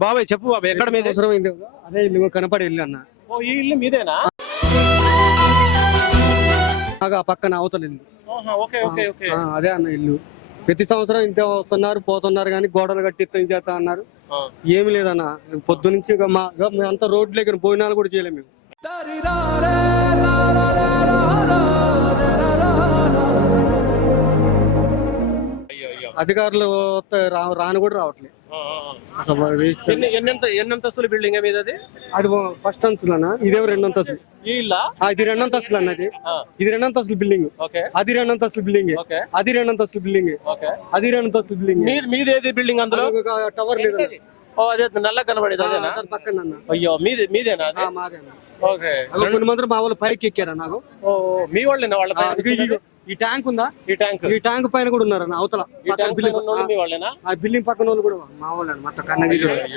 బాబాయ్ చెప్పు బాబాయ్, ఎక్కడ మీదే? అవసరమైంది అదే ఇల్లు కనపడే ఇల్లు అన్న. ఓ, ఈ ఇల్లు మీదేనా? బాగా పక్కన అవతల ఇల్లు. Okay okay okay. అదే అన్న ఇల్లు. ప్రతి సంవత్సరం ఇంత వస్తున్నారు పోతున్నారు కానీ గోడలు కట్టిస్తాం చేస్తా అన్నారు. ఏమి లేదన్న, పొద్దు నుంచి అంతా రోడ్లు దగ్గర భోజనాలు కూడా చేయలేము మేము. అధికారులు రాను కూడా రావట్లేదు. ఎన్ని అంతస్తుల బిల్డింగ్ మీద అది? అది ఫస్ట్ అంతస్తులు అన్న, ఇదేమో 2 అంతస్తులు. ఈ ఇల్లా? ఇది 2 అంతస్తులు అన్నది. ఇది 2 అంతస్తుల బిల్డింగ్. అది 2 అంతస్తుల బిల్డింగ్. అది 2 అంతస్తుల బిల్డింగ్. అది 2 అంతస్తుల బిల్డింగ్. మీదేది బిల్డింగ్? అందులో టవర్ లేదు. ఓ, అదే నల్ల కనబడేది అదేనా? పక్కన. అయ్యో, మీదేనా అది? ఓకే. కొన్ని మంది మా వాళ్ళు పైకి ఎక్కారా నాకు. మీ వాళ్ళేనా? వాళ్ళ ఈ ట్యాంక్ ఉందా, ఈ ట్యాంక్ పైన కూడా ఉన్నారు అవతల. మీ వాళ్ళేనా? బిల్డింగ్ పక్కన వాళ్ళు కూడా మా వాళ్ళు మొత్తం కన్నగిరి.